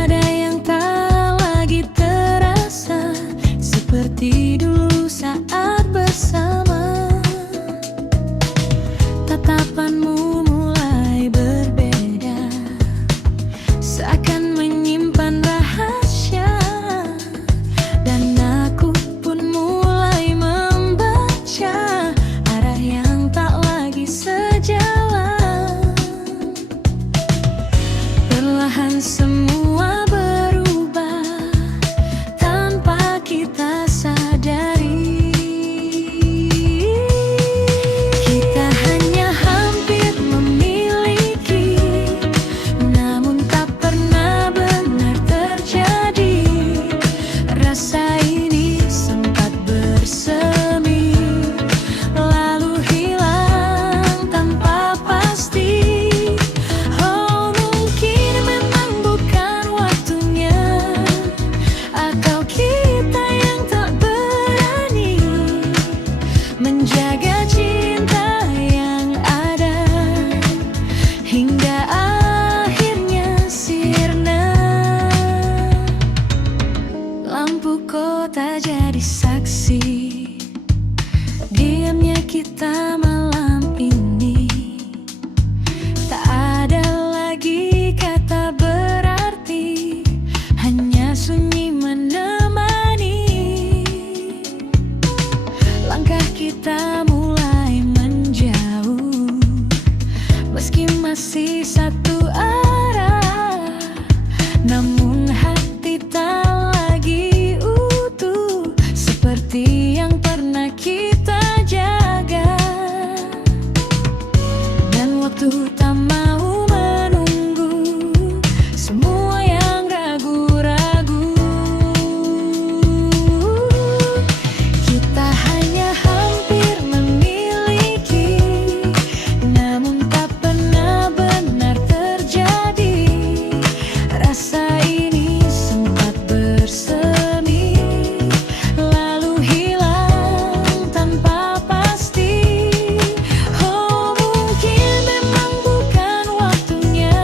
ada yang tak lagi terasa seperti dulu saat bersama. Tatapanmu mulai berbeda, seakan menyimpan rahasia, dan aku pun mulai membaca arah yang tak lagi sejalan. Perlahan semua berubah tanpa kita sadari. Kita hanya hampir memiliki, namun tak pernah benar terjadi. Rasa ini sempat bersemi, lalu hilang tanpa pasti. Oh, mungkin memang bukan waktunya, atau kita yang tak berani menjaga cinta yang ada hingga akhirnya sirna. Lampu kota jadi saksi diamnya kita malam ini. Tak ada lagi kata berarti, hanya sunyi menemani. Langkah kita mulai menjauh, meski masih satu arah, namun hati tak lagi utuh seperti yang pernah kita jaga. Dan waktu tak mau menunggu semua yang ragu-ragu. Kita hanya hampir memiliki, namun tak pernah benar terjadi. Rasa ini sempat bersemi, lalu hilang tanpa pasti. Oh, mungkin memang bukan waktunya,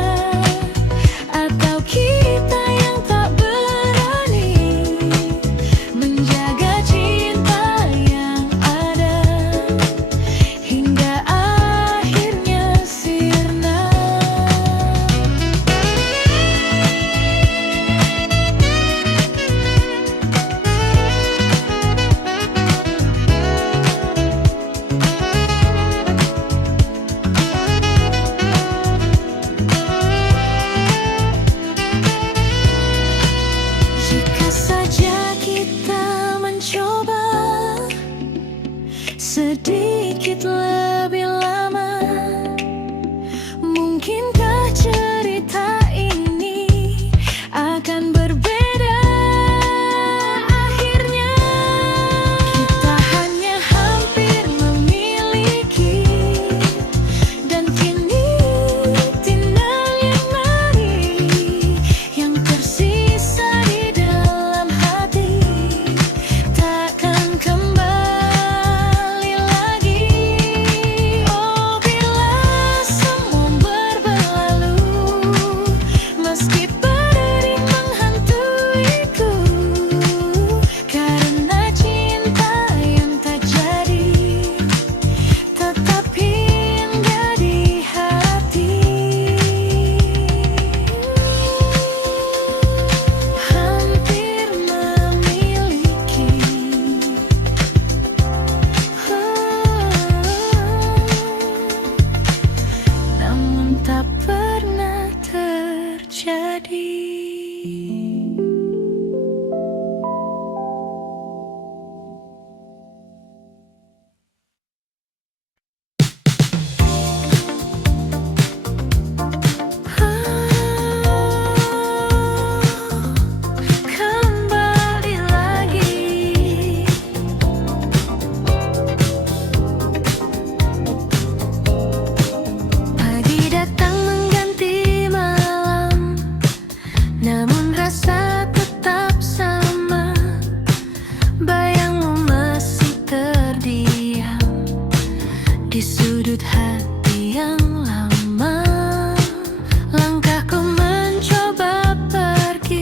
atau kita yang tak berani menjaga cinta yang ada hingga akhirnya sirna. Jika saja kita mencoba sedikit lebih lama, mungkinkah cerita ini akan berbeda akhirnya. Kita hanya hampir memiliki, dan kini tinggal yang mari yang tersisa di dalam hati, takkan kembali lagi. Oh, bila semua berlalu, meski berdering menghantuiku, karena cinta yang tak jadi tetap hingga di hati. Hampir memiliki, namun tak pernah terjadi. Kembali lagi, pagi datang mengganti malam, namun rasa tetap sama. Bayangmu masih terdiam di sudut hati yang lama. Langkahku mencoba pergi,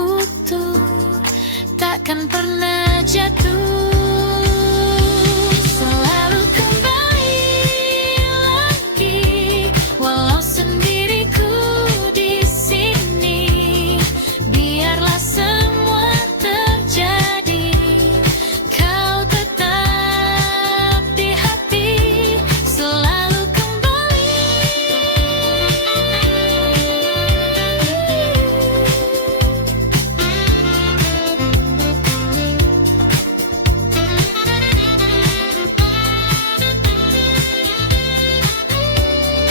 utuh, takkan pernah jatuh. Selalu kembali lagi, walau sendiriku di sini. Biarlah semua terjadi, kau tetap di hati. Selalu kembali.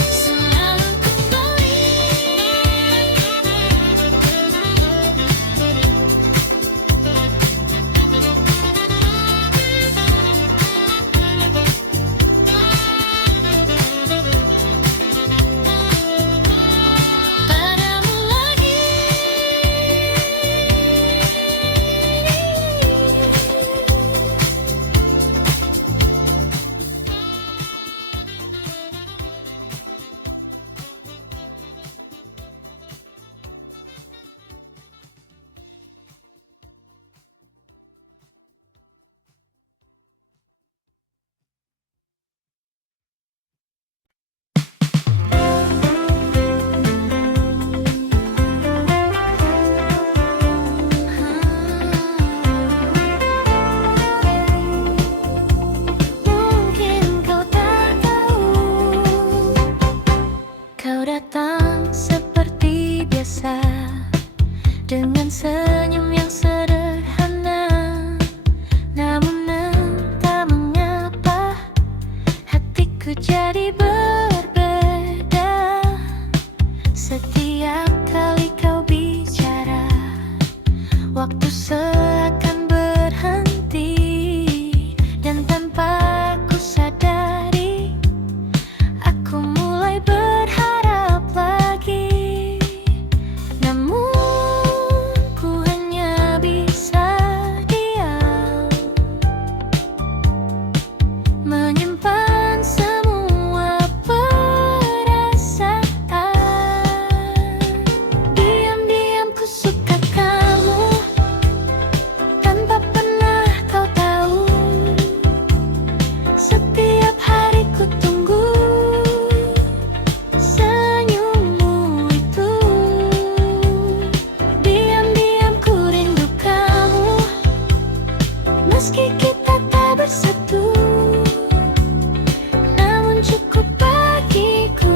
Selalu kembali. Padamu lagi. Mungkin kau tak tahu, kau datang seperti biasa, dengan senyum yang sederhana. Namun entah mengapa hatiku jadi berbeda. Setiap kali kau bicara, waktu seakan berhenti, dan tanpa ku sadari, aku mulai berharap lagi. Namun ku hanya bisa diam, menyimpan semua perasaan. Diam-diam ku suka kamu, tanpa pernah kau tahu. Setiap hari ku tunggu senyummu itu. Diam-diam ku rindu kamu, meski kita tak bersatu. Namun cukup bagiku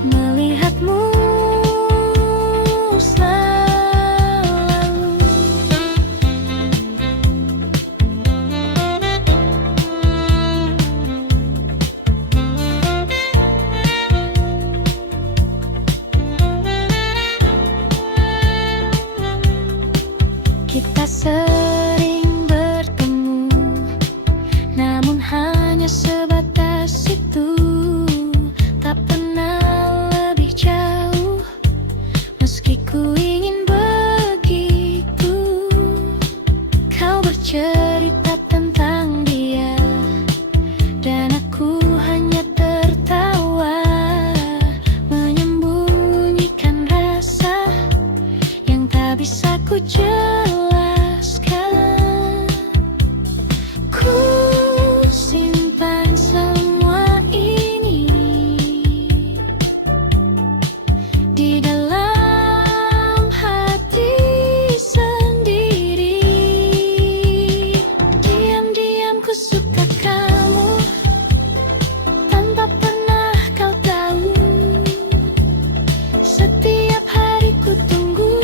melihatmu selalu. Kita sering bertemu, namun hanya sebatas itu. Tak pernah lebih jauh, meski ku ingin begitu. Kau bercerita tentang dia, dan aku hanya tertawa, menyembunyikan rasa yang tak bisa ku jelaskan. Ku simpan semua ini di dalam hati sendiri. Diam-diam ku suka kamu, tanpa pernah kau tahu. Setiap hari ku tunggu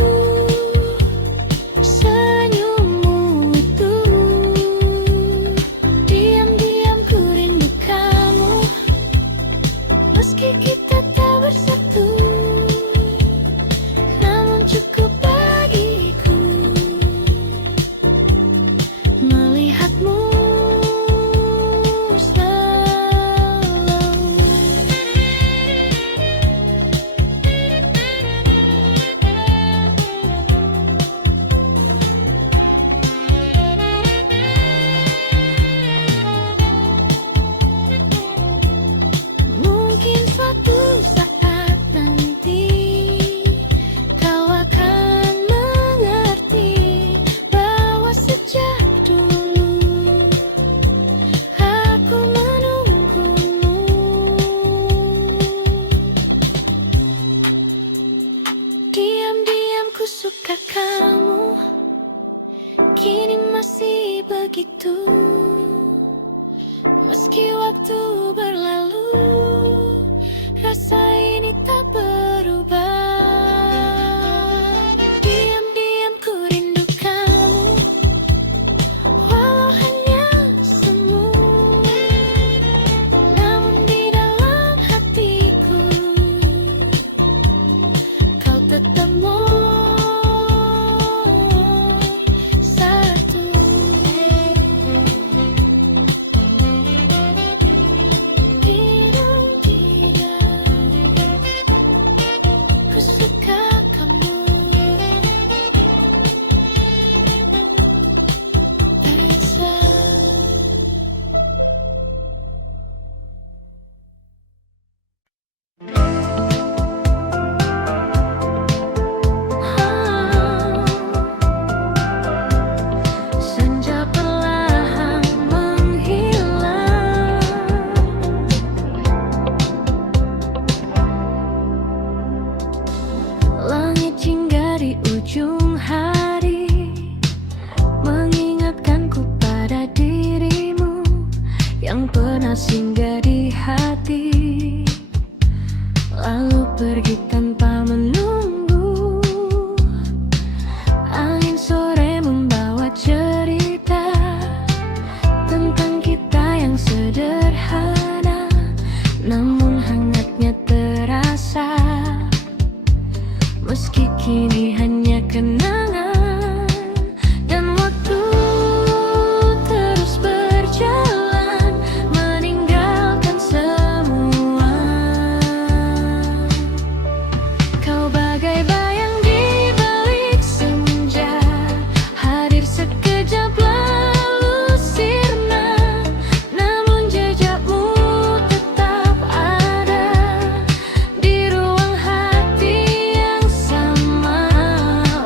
Aku suka kamu, kini masih begitu. Meski waktu berlalu, rasa ini tak berubah. Diam-diam ku rindu kamu, walau hanya semu. Namun di dalam hatiku, kau tetap satu. Ku suka kamu, bisa. Senja perlahan menghilang, langit hingga di ujung hari mengingatkanku pada dirimu yang pernah singgah di hati, lalu pergi tanpa menunggu. Angin sore membawa cerita tentang kita yang sederhana, namun hangatnya terasa. Meski kini hanya kenangan, dan waktu terus berjalan meninggalkan semua. Kau bagai bayang di balik senja, hadir sekejap lalu sirna. Namun jejakmu tetap ada di ruang hati yang sama.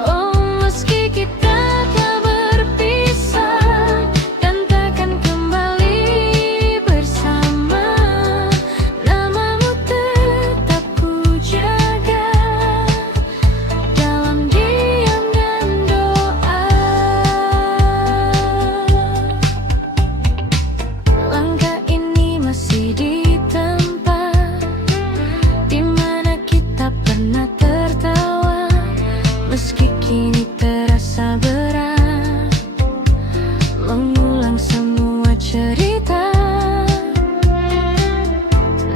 Oh, meski kita telah berpisah dan takkan kembali bersama, namamu tetap ku jaga dalam diam dan doa. Langkah ini masih di tempat di mana kita pernah tertawa, meski kini terasa berat mengulang semua cerita.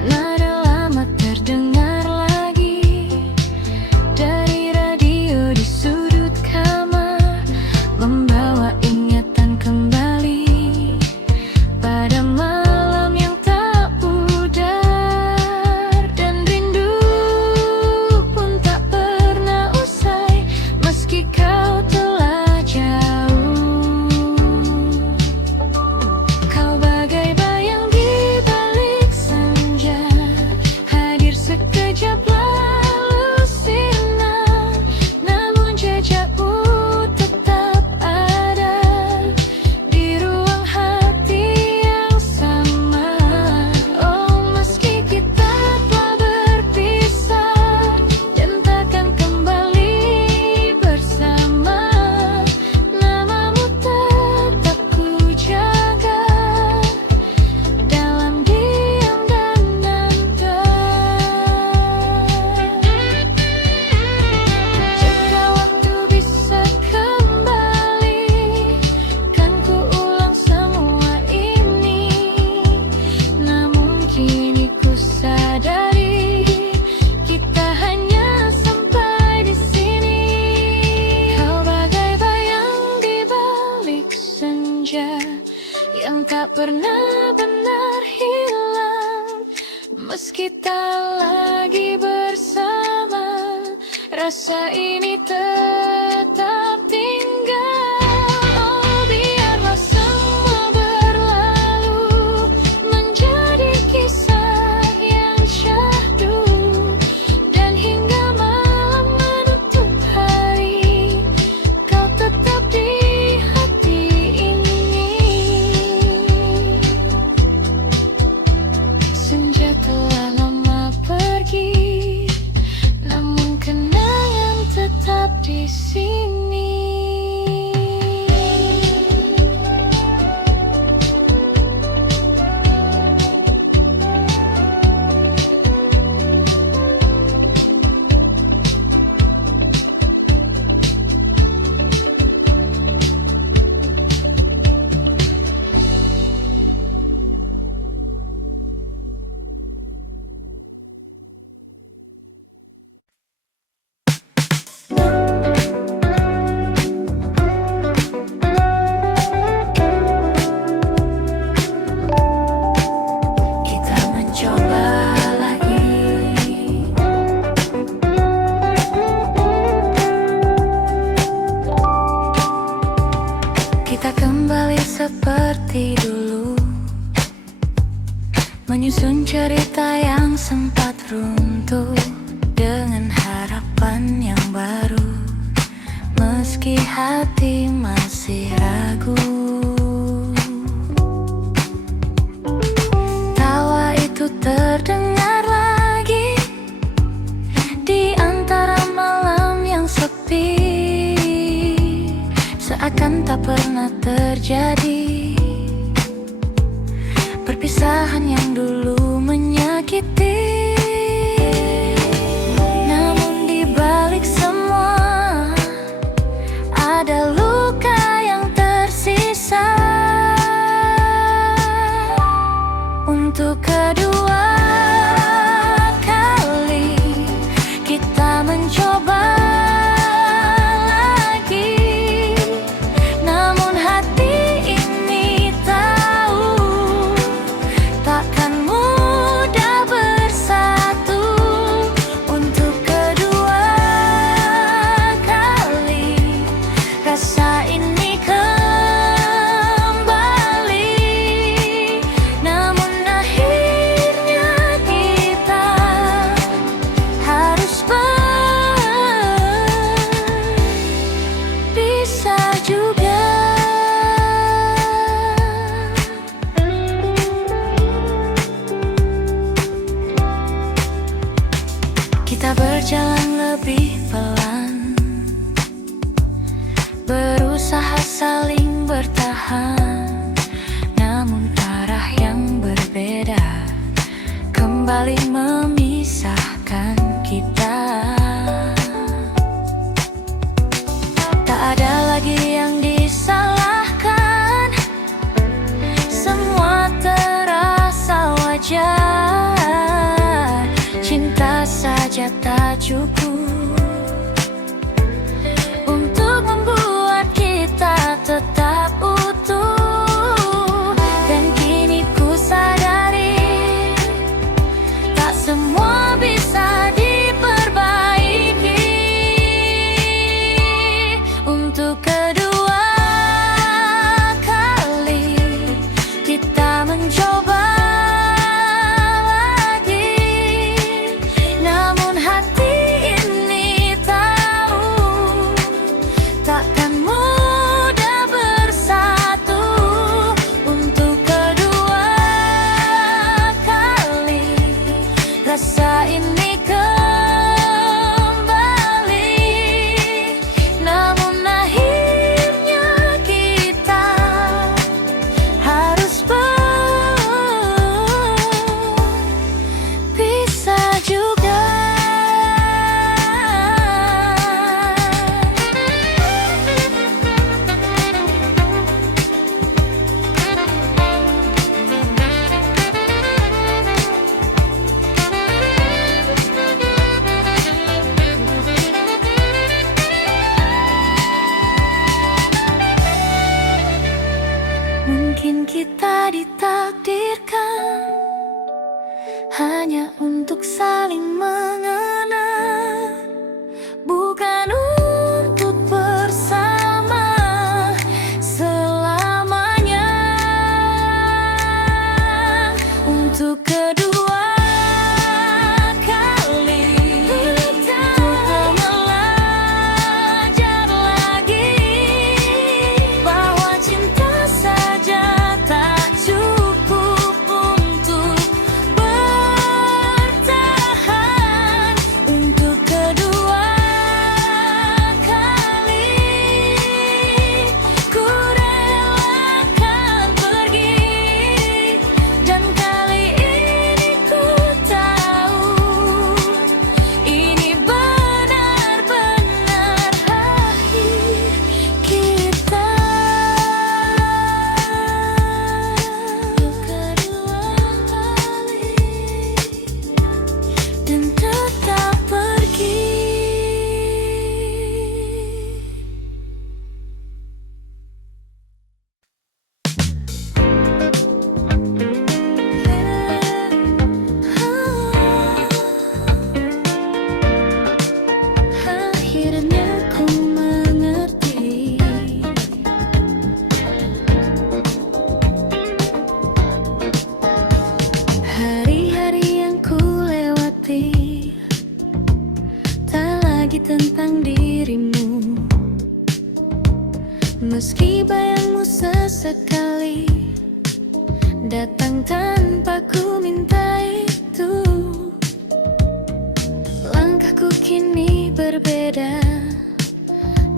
Nada lama terdengar lagi dari radio di sudut kamar, membawa ingatan kembali pada malam yang tak pudar. Dan rindu pun tak pernah usai, meski kau telah jauh. Kau bagai bayang di balik senja, hadir sekejap lalu sirna. Namun jejakmu tetap ada di ruang hati yang sama. Oh, meski kita telah berpisah dan takkan kembali bersama, namamu tetap ku jaga dalam diam dan nada. Jika waktu bisa kembali, kan ku ulang semua ini. Namun kini ku sadari kita hanya sampai di sini. Kau bagai bayang di balik senja yang tak pernah benar hilang, meski tak lagi bersama, rasa ini tetap tinggal. Oh, biarlah semua berlalu menjadi kisah yang syahdu, dan hingga malam menutup hari, kau tetap di hati ini. Senja telah lama pergi, namun kenangan tetap tetap di sini. Kita kembali seperti dulu, menyusun cerita yang sempat runtuh dengan harapan yang baru. Meski hati masih ragu, tawa itu terdengar lagi di antara malam yang sepi, seakan tak pernah terjadi. Perpisahan yang dulu menyakiti, namun di balik semua ada luka yang tersisa. Untuk kedua kali kita mencoba kita berjalan lebih pelan, berusaha saling bertahan, namun arah yang berbeda kembali memisahkan kita. Tak ada lagi yang disalahkan, semua terasa wajar. Cinta saja tak cukup untuk membuat kita tetap utuh.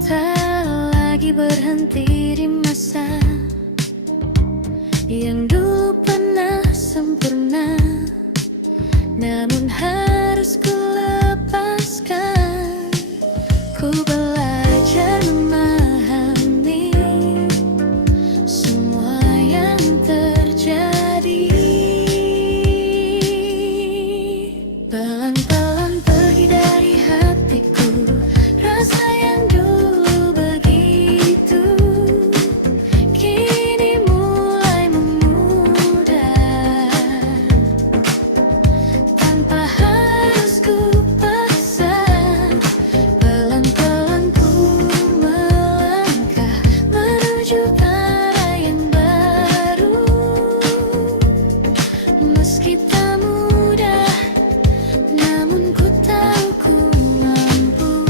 tak lagi berhenti di masa yang dulu pernah sempurna, namun harus ku lepaskan. Ku belajar memahami semua yang terjadi. Pelan-pelan pergi dari hatiku rasa yang dulu begitu, kini mulai memudar tanpa harus ku paksa. Pelan-pelan ku melangkah menuju arah yang baru, meski tak mudah, namun ku tahu ku mampu.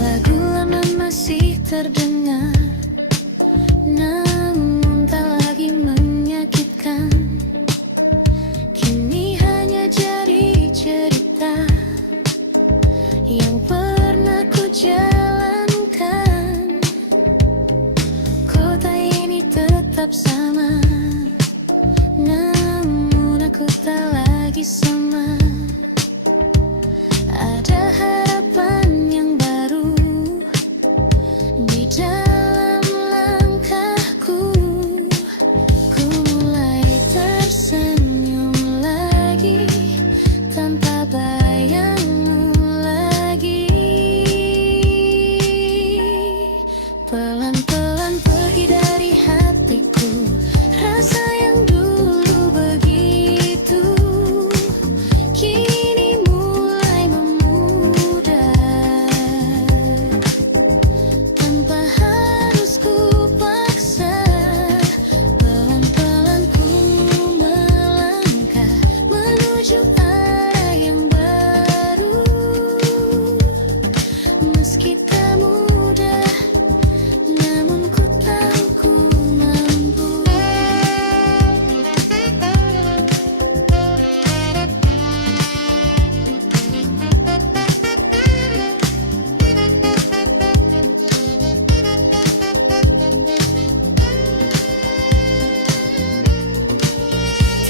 Lagu lama masih terdengar, namun tak lagi menyakitkan. Kini hanya jadi cerita yang pernah ku jalankan. Kota ini tetap sama, namun aku tak lagi sama. Ada harapan yang baru di dalam langkahku. Ku mulai tersenyum lagi tanpa bayangmu lagi. Pelan-pelan pergi dari hatiku rasa yang dulu begitu, kini mulai memudar tanpa harus ku paksa. Pelan-pelan ku melangkah menuju arah yang baru, meski tak mudah, namun ku tahu ku mampu.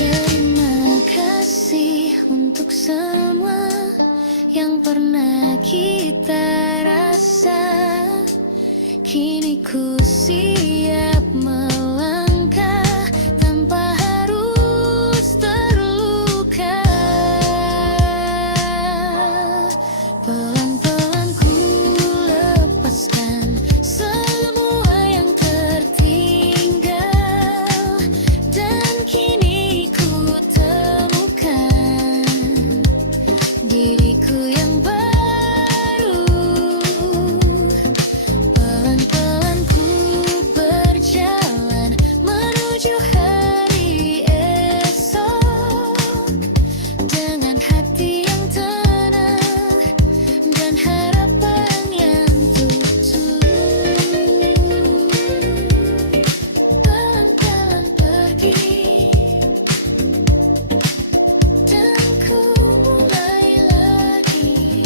Terima kasih untuk semua yang pernah kita rasa. Kini ku siap melangkah tanpa harus terluka. Pelan-pelan ku lepaskan semua yang tertinggal, dan kini ku temukan diriku yang baru. Pelan-pelan ku berjalan menuju hari esok dengan hati yang tenang dan harapan yang tulus. Pelan-pelan pergi dan ku mulai lagi.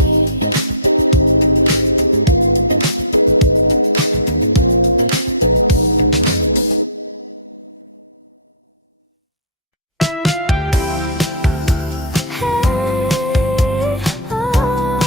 Hey, oh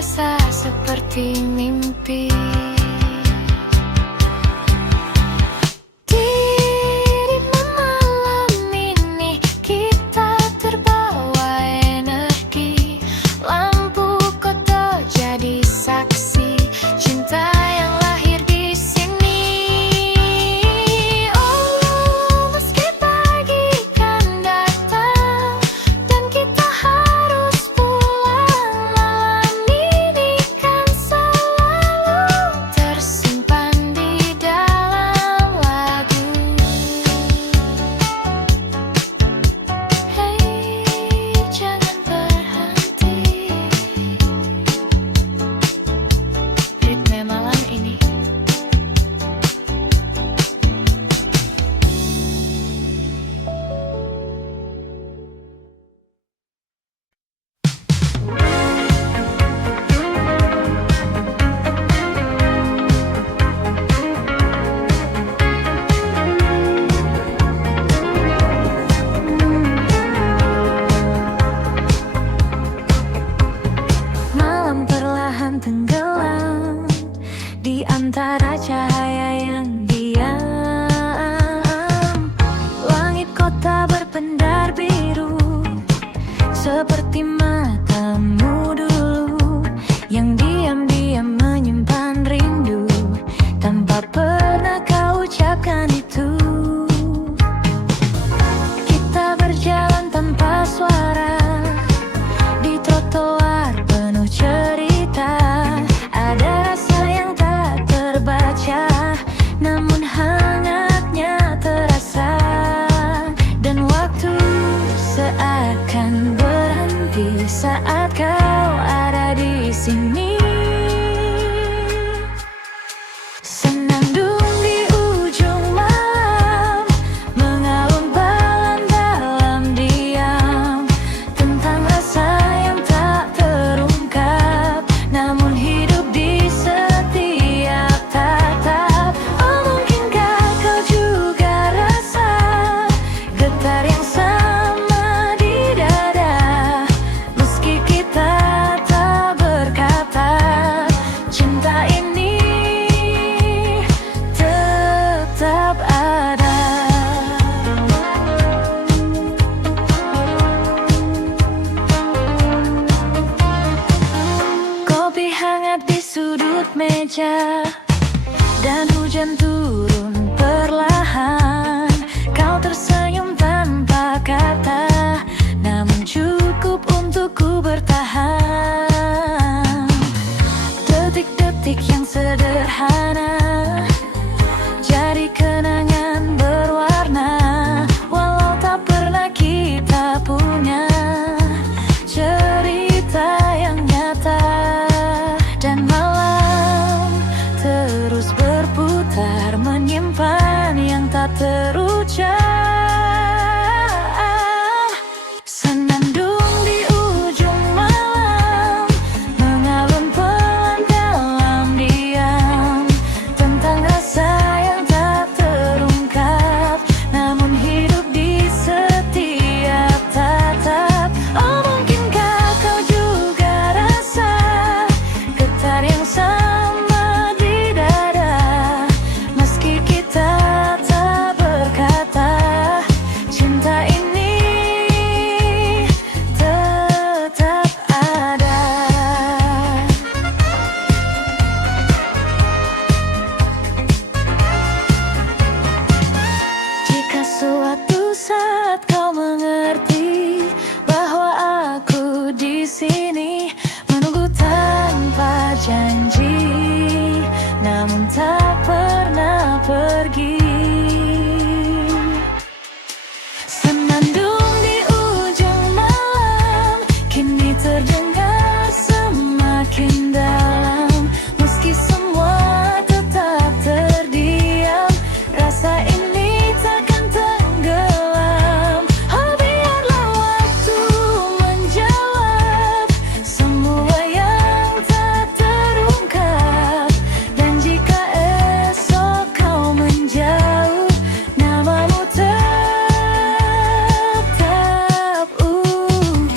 terasa seperti mimpi. Tenggelam di antara cahaya yang diam. Langit kota berpendar biru seperti matamu dulu, yang diam-diam menyimpan rindu tanpa pernah kau ucapkan itu. Kita berjalan tanpa suara di trotoar penuh cerita. Ada rasa yang tak terbaca, namun hangatnya terasa. Dan waktu seakan berhenti saat kau ada di sini. Senandung di ujung malam, mengalun pelan dalam diam, tentang rasa yang tak terungkap, namun hidup di setiap tatap. Oh, mungkinkah kau juga rasa getar yang sama di dada, meski kita tak berkata, cinta ini tetap ada. Kopi hangat di sudut meja, dan hujan turun perlahan. Kau tersenyum tanpa kata, namun cukup untukku bertahan. Detik-detik yang sederhana jadi kenangan berwarna, walau tak pernah kita punya cerita yang nyata. Dan malam terus berputar, menyimpan yang tak terucap. Senandung di ujung malam, mengalun pelan dalam diam, tentang rasa yang tak terungkap, namun hidup di setiap tatap. Oh, mungkinkah kau juga rasa getar yang sama di dada, meski kita tak berkata, cinta ini tetap ada. Jika suatu saat kau mengerti bahwa aku di sini menunggu tanpa janji, namun tak pernah pergi. Senandung di ujung malam, kini terdengar semakin dalam, meski semua tetap terdiam. Rasa ini takkan tenggelam. Oh, biarlah waktu menjawab semua yang tak terungkap. Dan jika esok kau menjauh, namamu tetap utuh.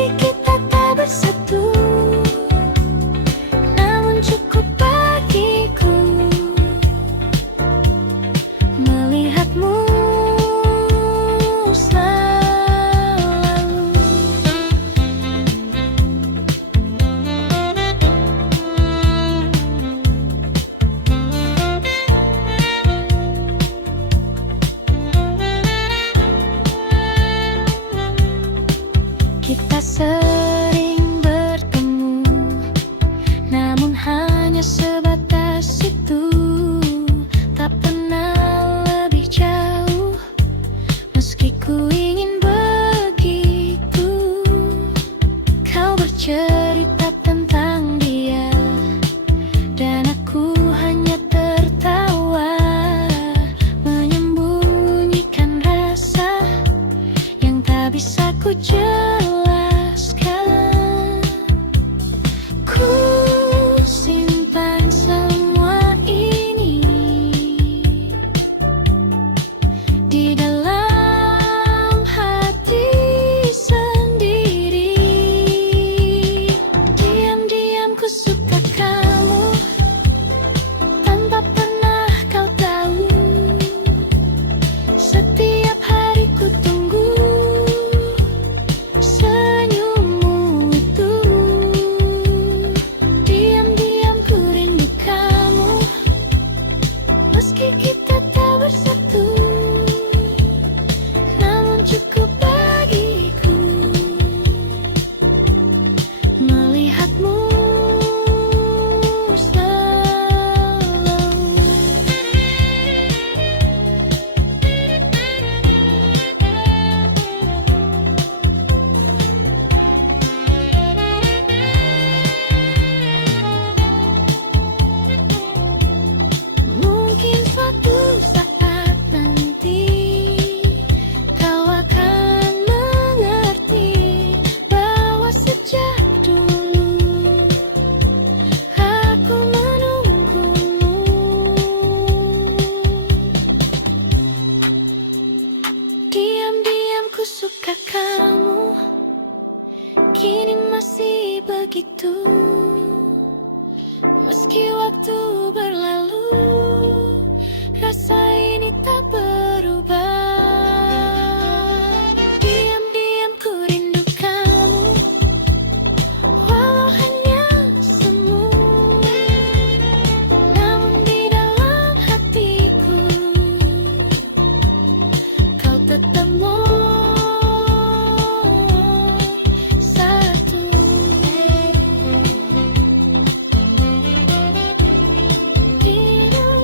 Meski kita tak bersatu, namun cukup bagiku melihatmu selalu. Kita sering bertemu, namun hanya sebatas itu. Tak pernah lebih jauh, meski ku ingin begitu. Kau bercerita tentang dia, dan aku hanya tertawa, menyembunyikan rasa yang tak bisa ku jelaskan. Ku simpan semua ini di dalam hati sendiri. Diam-diam ku suka kamu, tanpa pernah kau tahu. Setiap hari ku tunggu senyummu itu. Diam-diam ku rindu kamu, meski kita tak bersatu, namun cukup bagiku melihatmu selalu. Mungkin suatu saat nanti kau akan mengerti bahwa sejak dulu aku menunggumu. Diam-diam ku suka kamu, kini masih begitu. Meski waktu berlalu, rasa ini tak berubah. Diam-diam ku rindu kamu, walau hanya semu, namun di dalam hatiku kau tetap satu. Diam-diam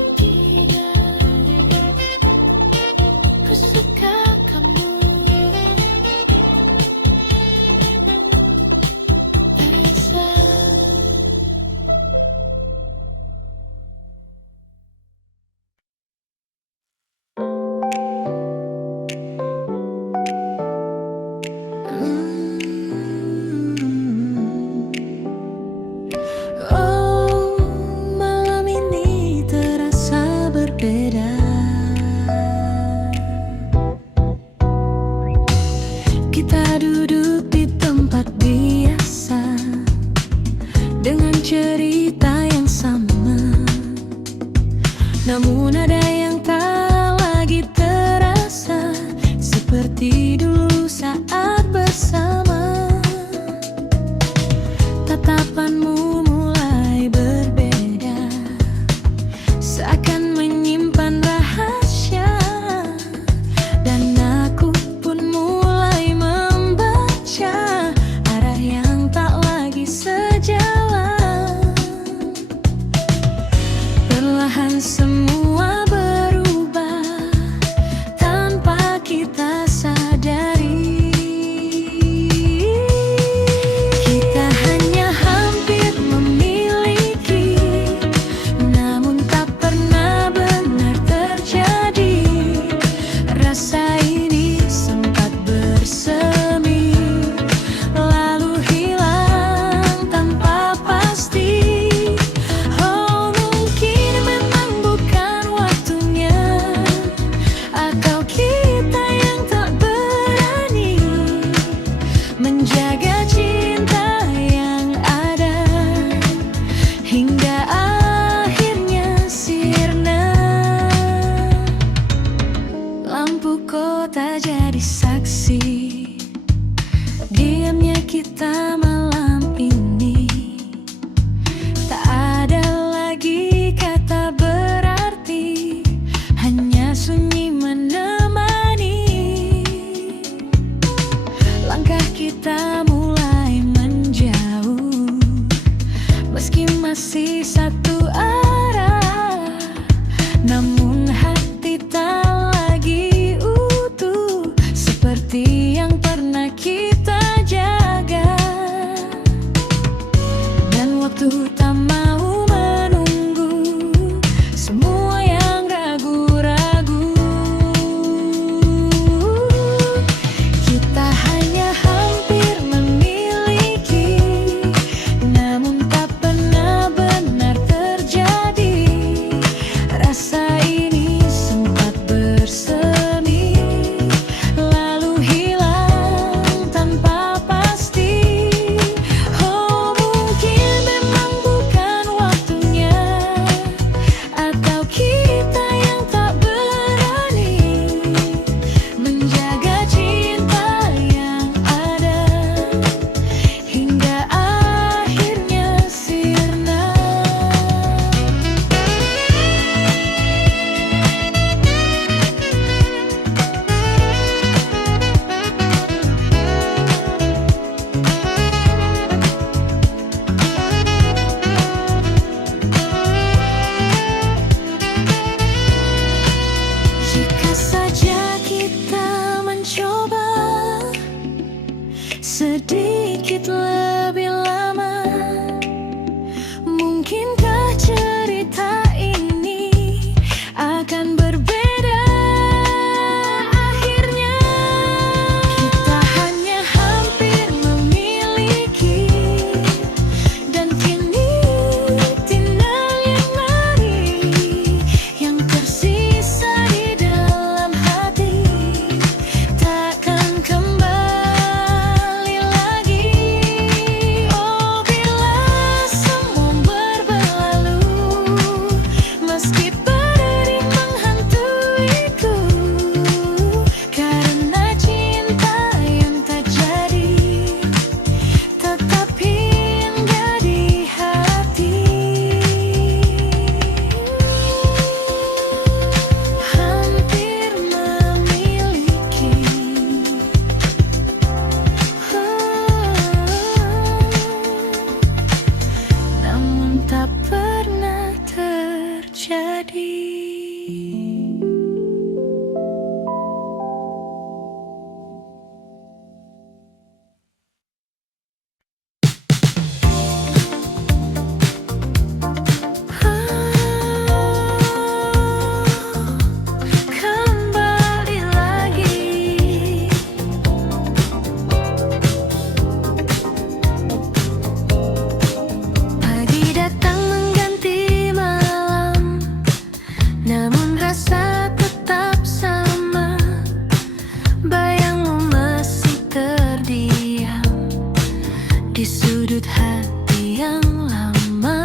di sudut hati yang lama.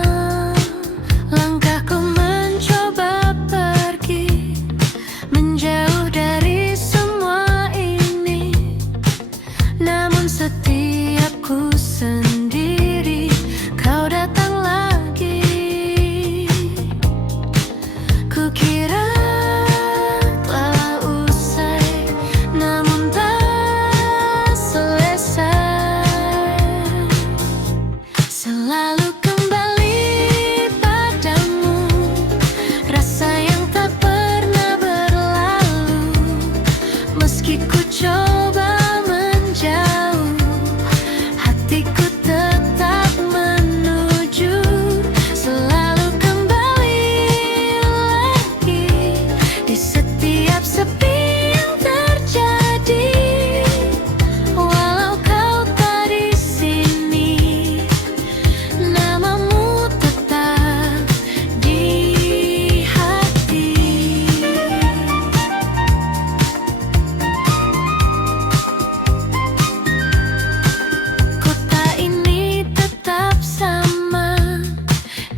Langkahku mencoba pergi, menjauh dari semua ini. Namun setiap ku sendiri, kau datang lagi. Kukira telah usai, namun tak selesai. Selalu kembali padamu, rasa yang tak pernah berlalu. Meski ku coba menjauh, hatiku tetap menuju. Selalu kembali lagi di setiap sepi yang terjadi. Walau kau tak di sini, namamu tetap di hati. Kota ini tetap sama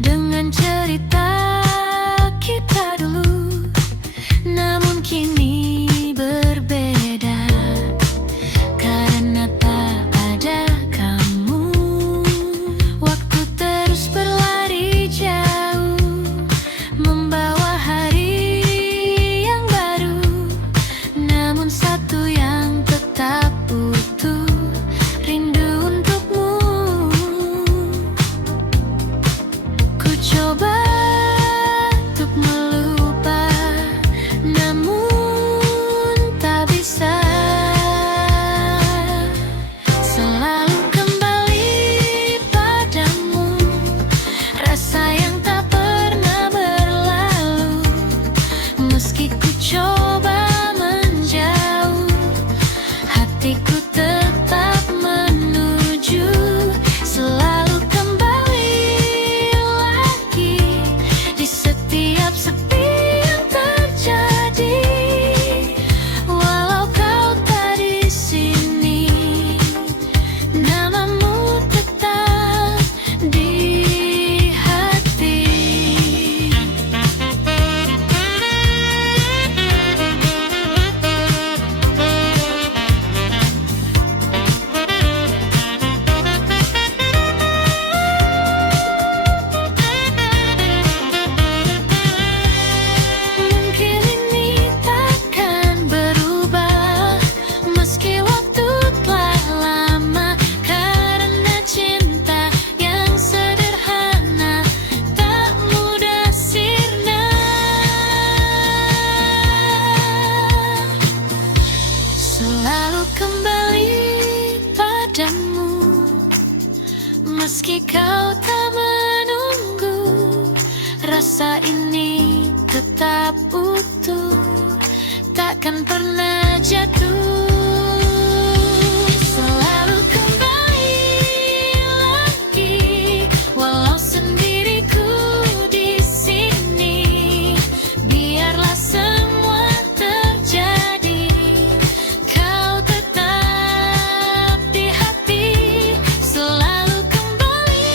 dengan cerita kita dulu, namun kini berbeda karena tak ada kamu. Waktu terus berlari jauh, membawa hari yang baru, namun satu yang tetap utuh, rindu untukmu. Ku coba untuk melupa, namun tak bisa. Selalu kembali padamu, rasa yang tak pernah berlalu. Meski ku coba menjauh, hatiku tetap menuju. Selalu kembali lagi di setiap sepi yang terjadi. Walau kau tak di sini, namamu tetap di hati. Mungkin ini takkan berubah, meski waktu telah lama, karena cinta yang sederhana tak mudah sirna. Selalu kembali padamu, meski kau tak menunggu. Rasa ini tetap utuh, takkan pernah jatuh. Selalu kembali lagi, walau sendiriku di sini. Biarlah semua terjadi, kau tetap di hati. Selalu kembali.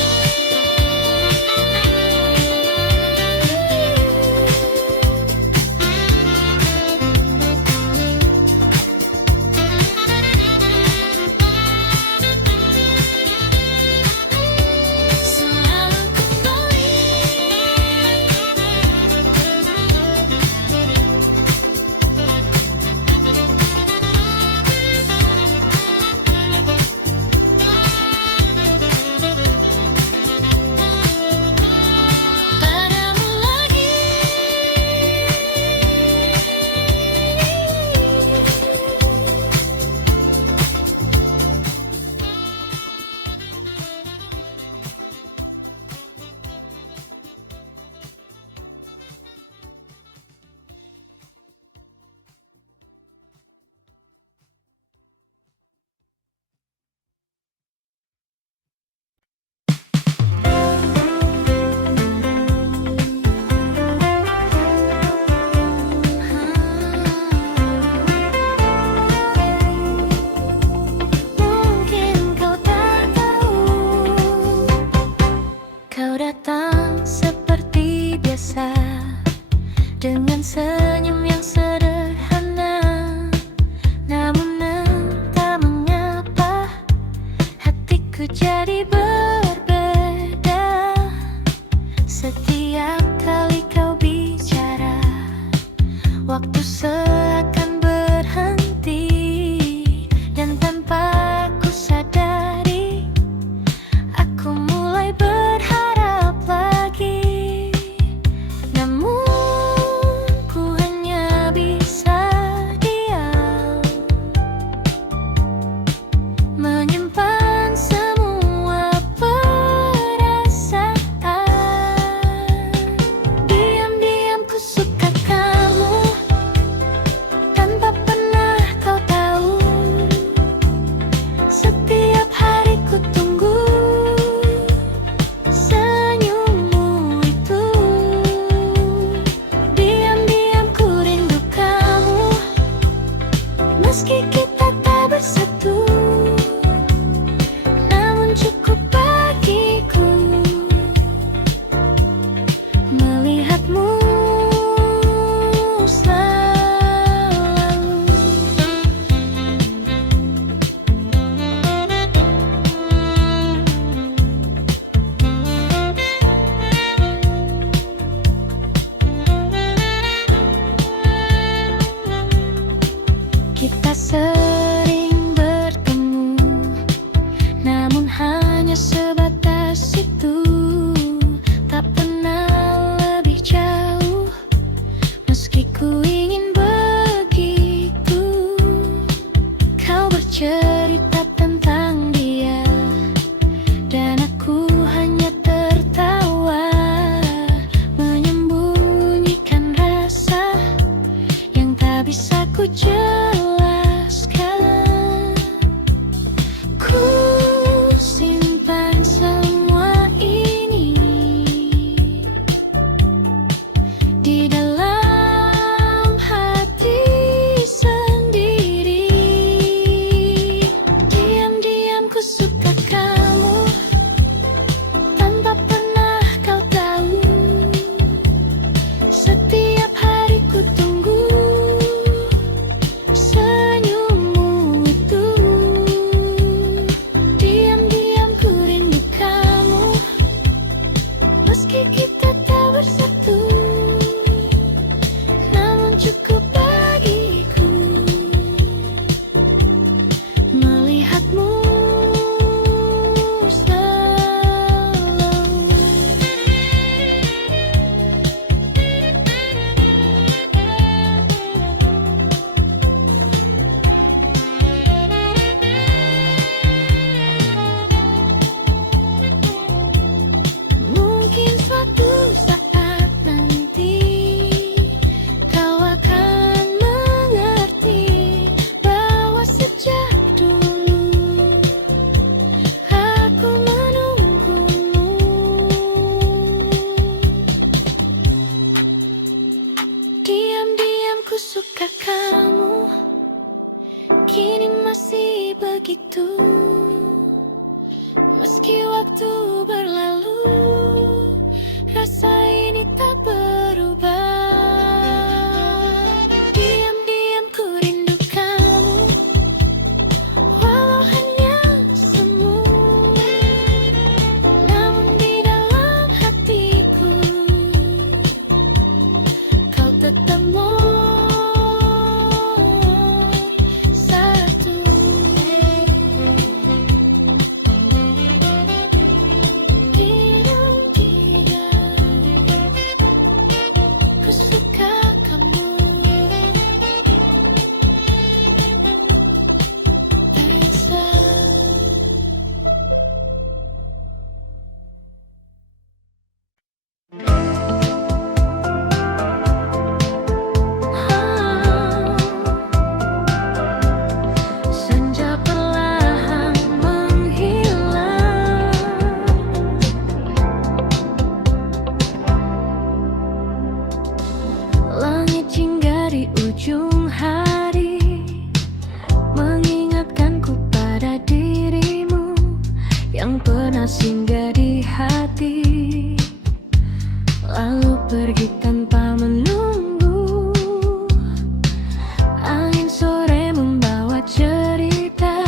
jadi berbeda. Setiap kali kau bicara, waktu seakan berhenti. Dan tanpa ku sadari, aku mulai berharap lagi. Namun ku hanya bisa diam, menyimpan semua perasaan. Diam-diam ku suka kamu, tanpa pernah kau tahu. Setiap hari ku tunggu senyummu itu. Diam-diam ku rindu kamu, meski kita tak bersatu. Namun cukup bagiku melihatmu selalu. Kita sering bertemu, namun hanya sebatas itu. Tak pernah lebih jauh, meski ku ingin begitu. Kau bercerita tentang dia, dan aku hanya tertawa, menyembunyikan rasa yang tak bisa ku jelaskan. Ku simpan semua ini di dalam hati sendiri. Diam-diam ku suka kamu, tanpa pernah kau tahu. Setiap hari ku tunggu senyummu itu. Diam-diam ku rindu kamu, meski kita tak bersatu. Namun cukup bagiku melihatmu selalu. Mungkin suatu saat nanti kau akan mengerti bahwa sejak dulu aku menunggumu. Diam-diam ku suka kamu, kini masih begitu. Meski waktu berlalu, rasa ini tak berubah. Diam-diam ku rindu kamu, walau hanya semu. Namun di dalam hatiku, kau tetap satu. Ku suka kamu, Aisyah. Senja perlahan menghilang, langit hingga di ujung hari mengingatkanku pada dirimu yang pernah singgah di hati, lalu pergi tanpa menunggu. Angin sore membawa cerita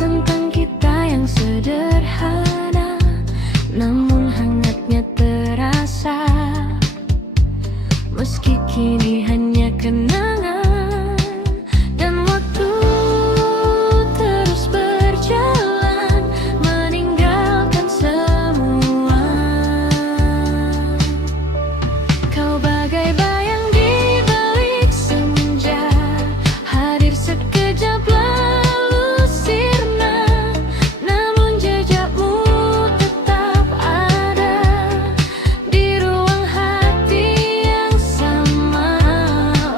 tentang kita yang sederhana, namun hangatnya terasa. Meski kini hanya kenangan, dan waktu terus berjalan meninggalkan semua. Kau bagai bayang di balik senja, hadir sekejap lalu sirna, namun jejakmu tetap ada di ruang hati yang sama.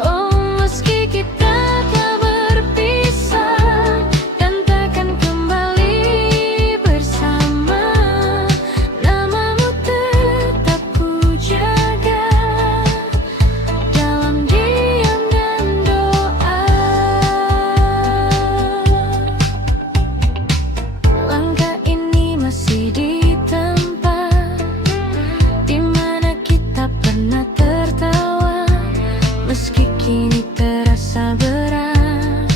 Oh, meski kita telah berpisah dan takkan kembali bersama, namamu tetap ku jaga dalam diam dan doa. Langkah ini masih di tempat di mana kita pernah tertawa, meski kini terasa berat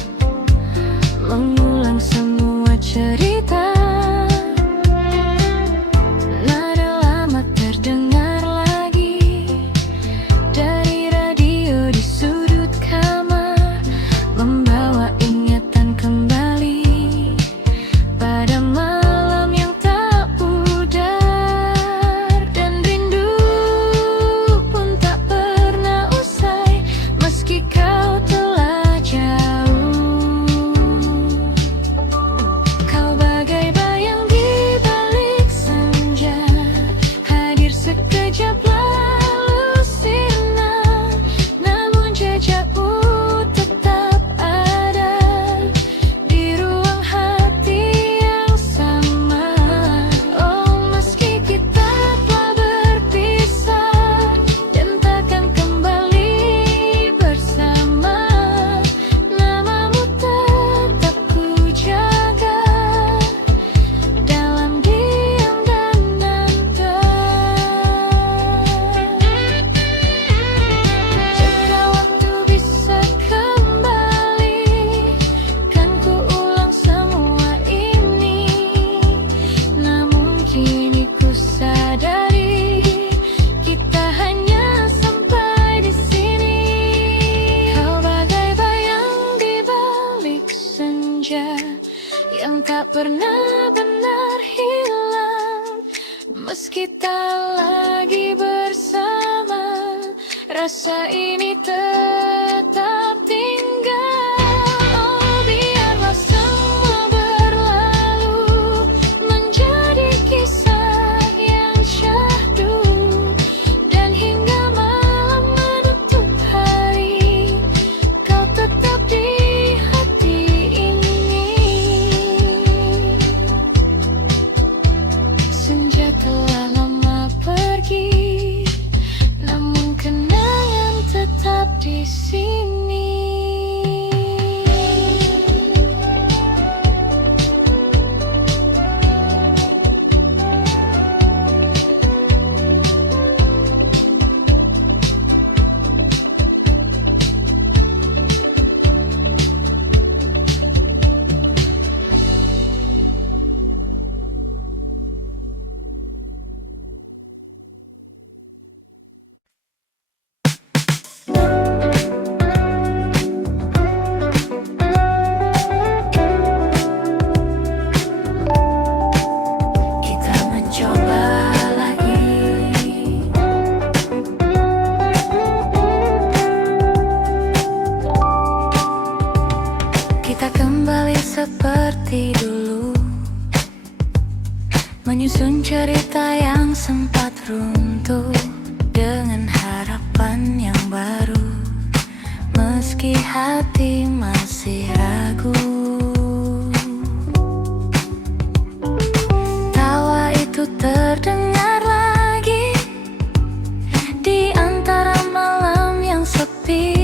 mengulang semua cerita. Nada lama terdengar lagi dari radio di sudut kamar, membawa ingatan kembali pada malam yang tak pudar. Dan rindu pun tak pernah usai, meski kau telah jauh. Kau bagai bayang di balik senja, hadir sekejap lalu sirna, namun jejakmu tetap ada di ruang hati yang sama. Oh, meski kita telah berpisah dan takkan kembali bersama, namamu tetap ku jaga dalam diam dan nada. Jika waktu bisa kembali, kan ku ulang semua ini. Namun kini ku sadari kita hanya sampai di sini. Kau bagai bayang di balik senja yang tak pernah benar hilang, meski tak lagi bersama, rasa ini tetap tinggal. Oh, biarlah semua berlalu menjadi kisah yang syahdu, dan hingga malam menutup hari, kau tetap di hati ini. Senja telah lama pergi, namun kenangan tetap di sini. Kita mencoba lagi, kita kembali seperti dulu, menyusun cerita yang sempat runtuh dengan harapan yang baru, meski hati masih ragu. Tawa itu terdengar lagi di antara malam yang sepi,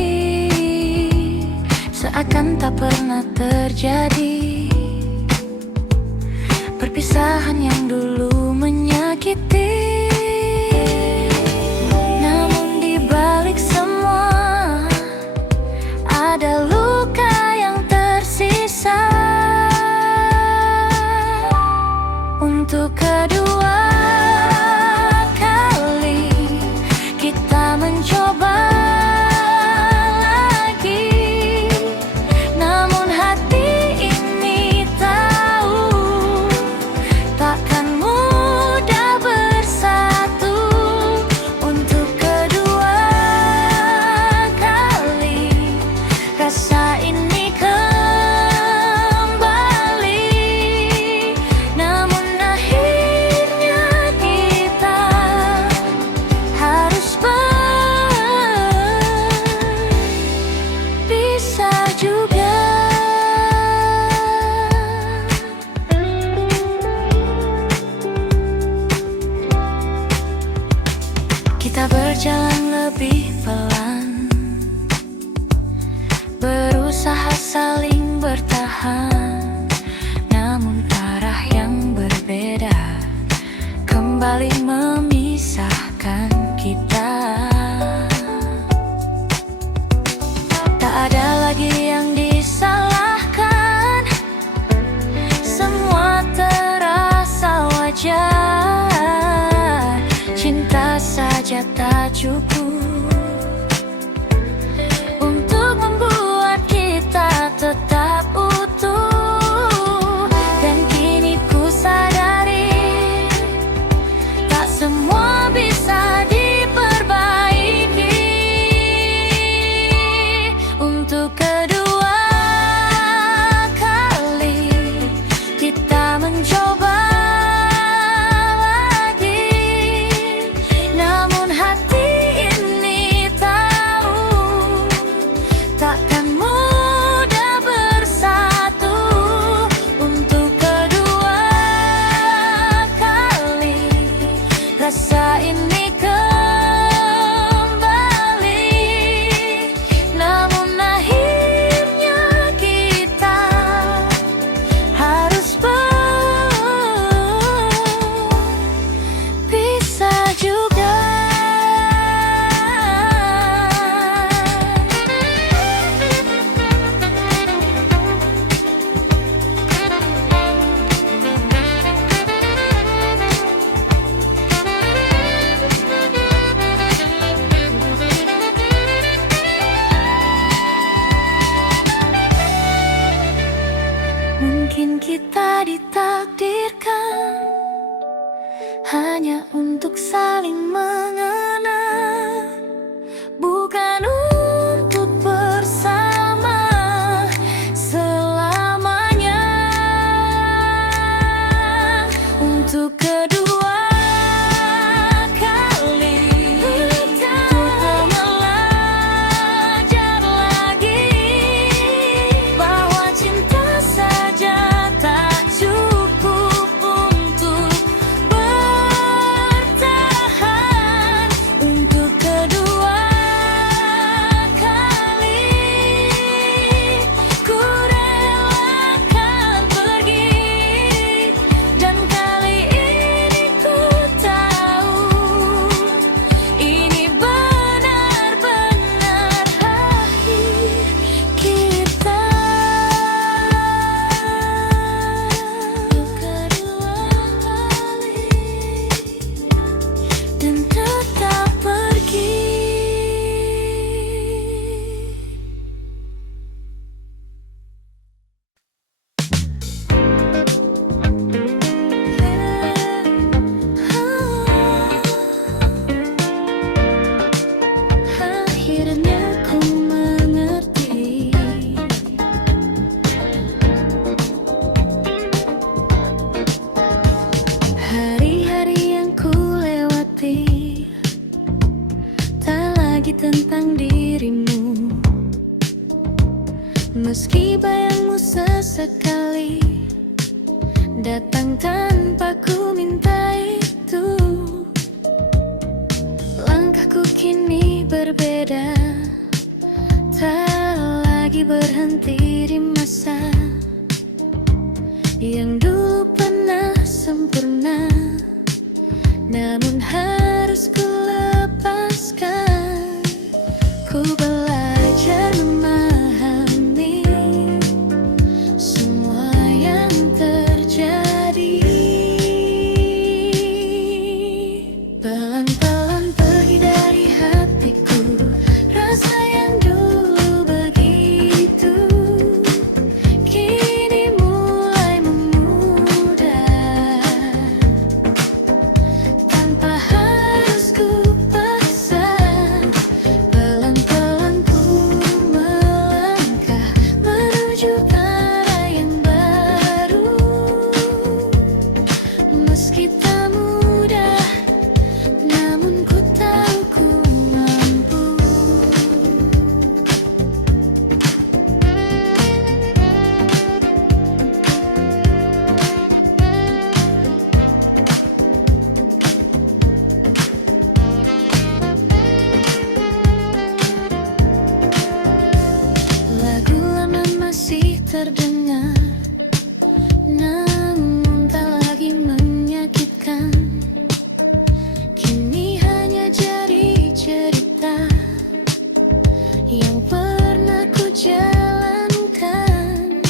seakan tak pernah terjadi perpisahan yang dulu menyakiti. Namun di balik semua ada luka yang tersisa. Untuk kedua kali kita mencoba lagi, namun hati ini tahu takkan mudah bersatu. Untuk kedua kali rasa ini kembali, namun akhirnya kita harus berpisah juga. Kita berjalan lebih pelan, berusaha saling bertahan, namun arah yang berbeda kembali memisahkan kita. Tak ada lagi yang disalahkan, semua terasa wajar. Cinta saja tak cukup untuk membuat kita tetap utuh. Dan kini ku sadari, tak semua bisa diperbaiki. Untuk kedua kali kita mencoba lagi, namun hati ini tahu takkan mudah bersatu. Untuk kedua kali rasa ini kembali, namun akhirnya kita harus berpisah juga. Mungkin kita ditakdirkan hanya untuk saling mengenal, bukan untuk bersama selamanya. Untuk kedua kali kita belajar lagi bahwa cinta saja tak cukup untuk bertahan. Untuk kedua kali ku relakan pergi, dan kali ini Meski tak mudah, namun ku tahu ku mampu. Lagu lama masih terdengar, namun tak lagi menyakitkan. Kini hanya jadi cerita yang pernah ku jalankan.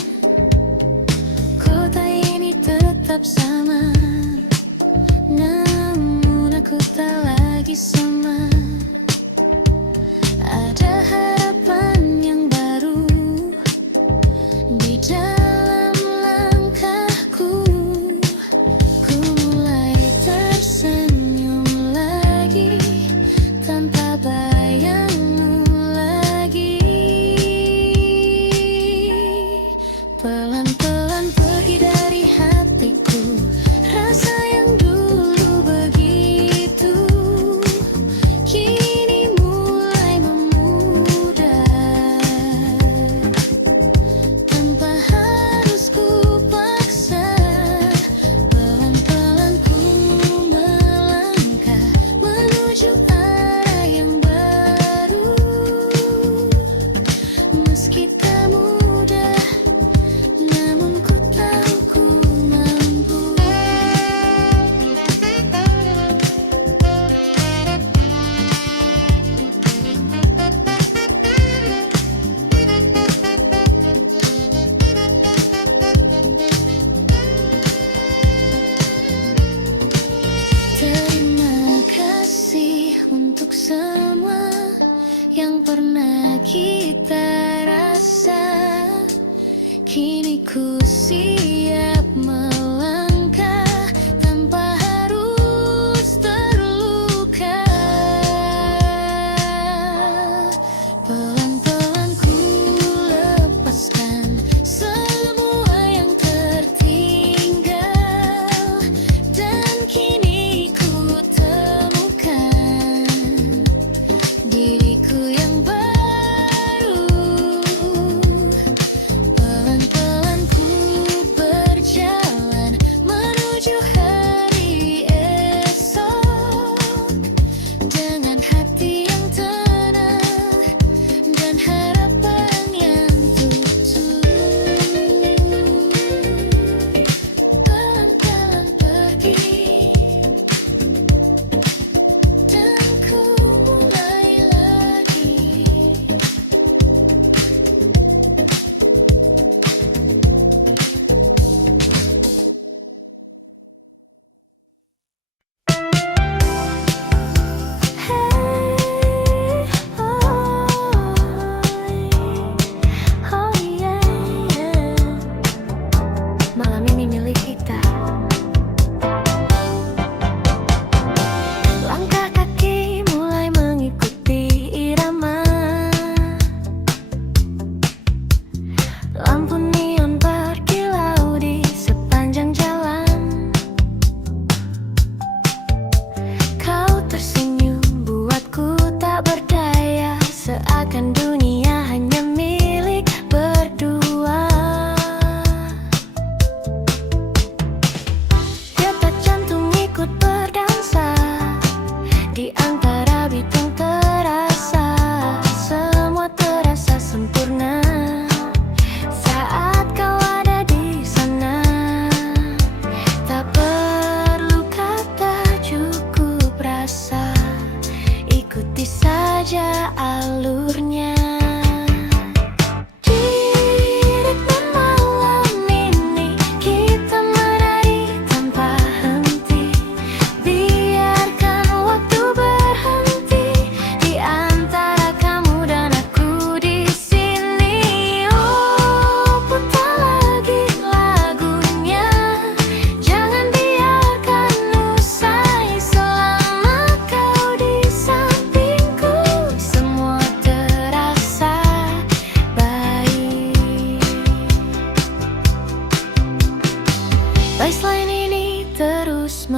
Kota ini tetap sama, namun aku tak lagi sama. Ada harapan yang baru di dalam langkahku. Ku mulai tersenyum lagi tanpa bayangmu lagi. Pelan-pelan pergi dari hatiku rasa yang dulu begitu, kini mulai memudar tanpa harus ku paksa. Pelan-pelan ku melangkah menuju arah yang baru. Meski tak mudah, namun ku tahu ku mampu. Terima kasih untuk semua yang pernah kita rasa. Kini ku siap melangkah tanpa harus terluka. Pelan-pelan ku lepaskan semua yang tertinggal, dan kini ku temukan diriku yang baru. Pelan-pelan ku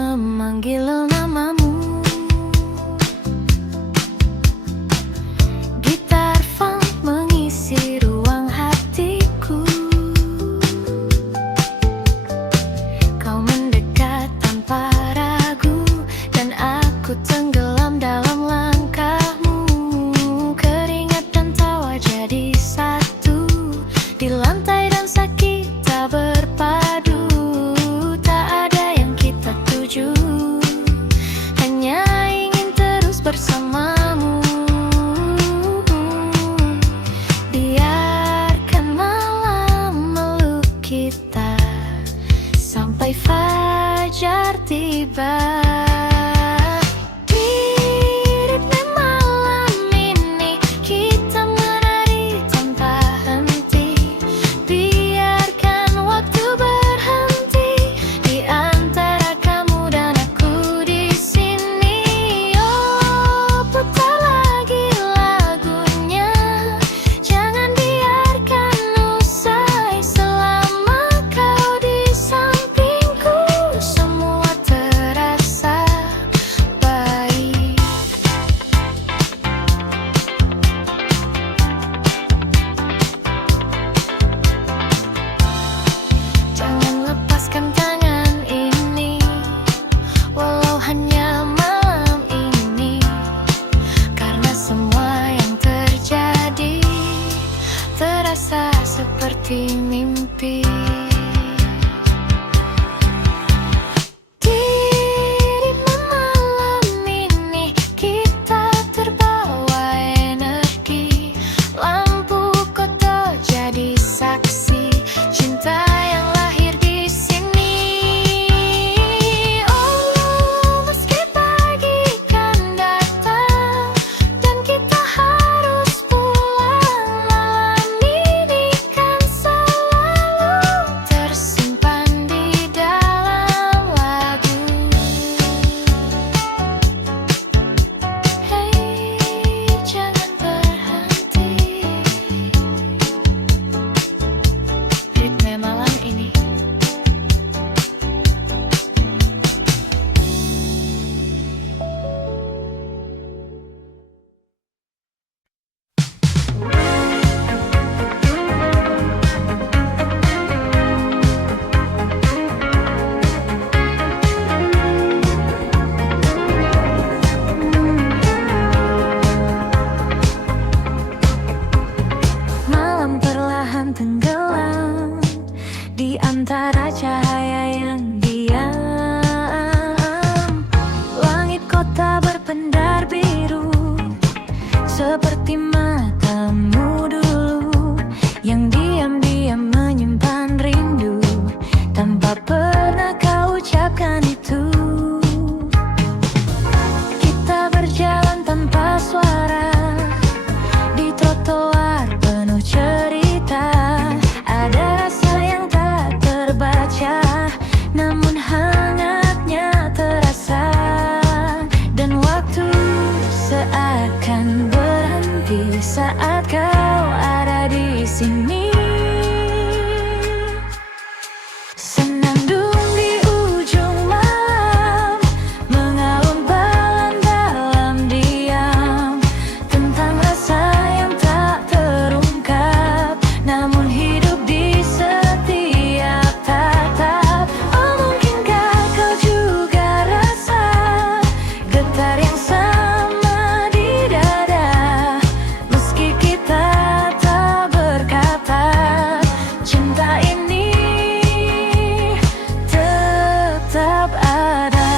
memanggil namamu. Gitar funk mengisi ruang hatiku. Kau mendekat tanpa ragu, dan aku tenggelam dalam langkahmu. Keringat dan tawa jadi satu, di lantai dansa kita berpadu. Tak ada yang kita tuju, hanya ingin terus bersamamu. Biarkan malam meluk kita sampai fajar tiba. Terasa seperti mimpi. Di malam ini kita terbawa energi. Lampu kota jadi saksi cinta yang lahir di sini. Oh, meski pagi kan datang dan kita harus pulang, malam ini kan selalu tersimpan di dalam lagu. Hei, jangan berhenti. Ritme malam ini. Malam perlahan tenggelam di antara cahaya yang diam. Langit kota berpendar biru, seperti matamu dulu yang diam-diam menyimpan rindu tanpa pernah kau ucapkan itu. Kita berjalan tanpa suara di trotoar penuh cerita. Ada rasa yang tak terbaca, namun hangatnya terasa. Dan waktu seakan berhenti saat kau ada di sini. Senandung di ujung malam, mengalun balan dalam diam, tentang rasa yang tak terungkap, namun hidup di setiap tatap. Oh, mungkinkah kau juga rasa getar yang sama di dada, meski kita tak berkata, cinta ini tetap ada.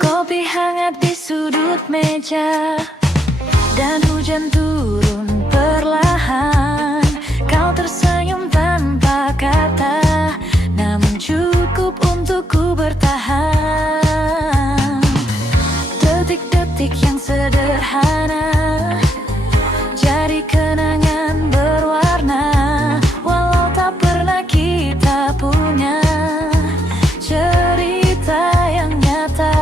Kopi hangat di sudut meja, dan hujan turun perlahan. Kau tersenyum tanpa kata, namun cukup untukku bertahan. Detik-detik yang sederhana jadi kenangan berwarna, walau tak pernah kita punya cerita yang nyata.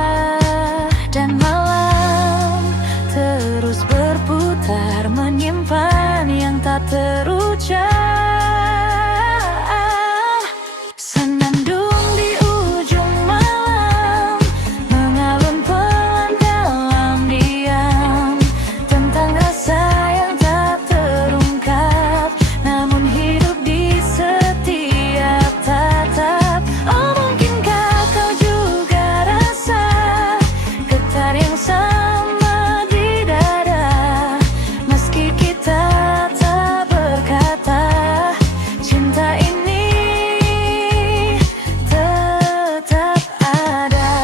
Dan malam terus berputar menyimpan yang tak ter terucap. Senandung di ujung malam mengalun pelan dalam diam, tentang rasa yang tak terungkap, namun hidup di setiap tatap. Oh, mungkinkah kau juga rasa getar yang sama di dada, meski kita tak berkata, cinta ini tetap ada.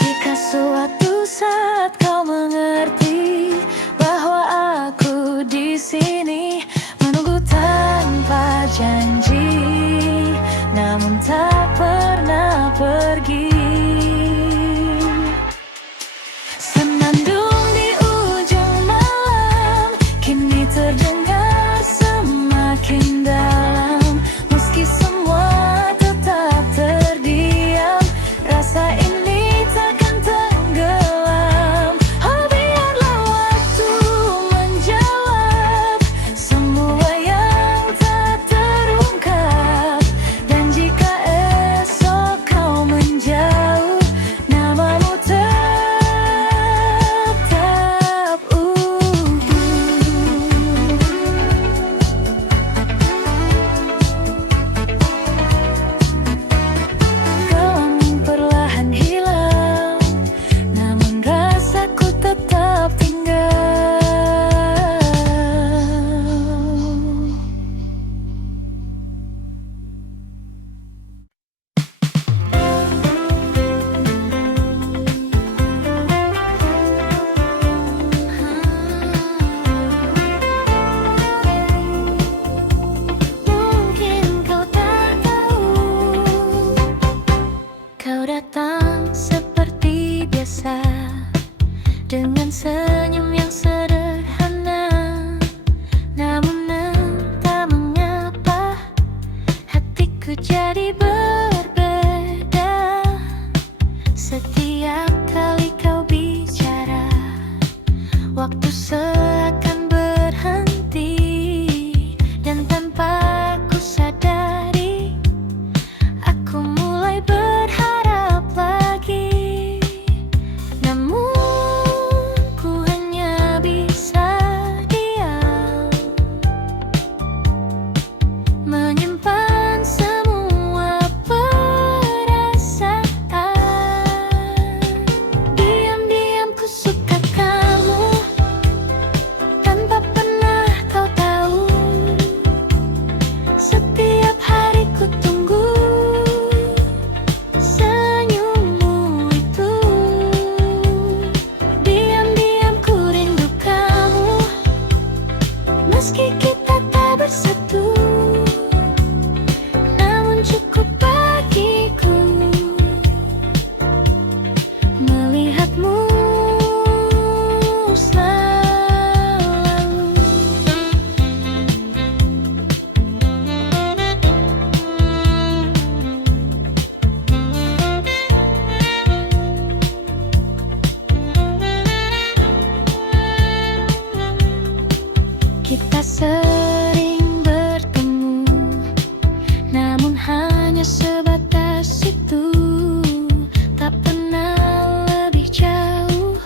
Jika suatu saat kau mengerti bahwa aku di sini menunggu tanpa janji, namun tak pernah pergi. Senandung di ujung malam kini terdengar semakin dalam, meski semua tetap terdiam, rasa ini takkan tenggelam. Oh, biarlah waktu menjawab semua yang tak terungkap, dan jika esok kau menjauh, namamu tetap utuh. Gelang perlahan hilang, namun rasaku tetap tinggal. Mungkin kau tak tahu, kau datang seperti biasa, dengan senyum yang sederhana, namun entah mengapa hatiku jadi berbeda. Setiap kali kau bicara, waktu seakan berhenti, dan tanpa ku sadari, aku mulai berharap lagi. Namun ku hanya bisa diam, menyimpan semua perasaan. Diam-diam ku suka kamu, tanpa pernah kau tahu. Setiap hari ku tunggu senyummu itu. Diam-diam ku rindu kamu, meski kita tak bersatu, namun cukup bagiku melihatmu selalu. Kita sering bertemu, namun hanya sebatas itu, tak pernah lebih jauh,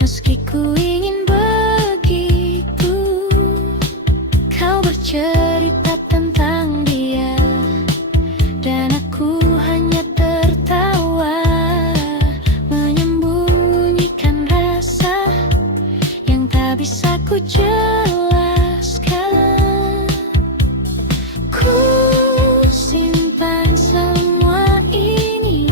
meski ku ingin begitu. Kau bercerita tentang dia, dan aku hanya tertawa, menyembunyikan rasa yang tak bisa ku jelaskan. Ku simpan semua ini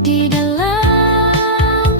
di dalam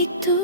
begitu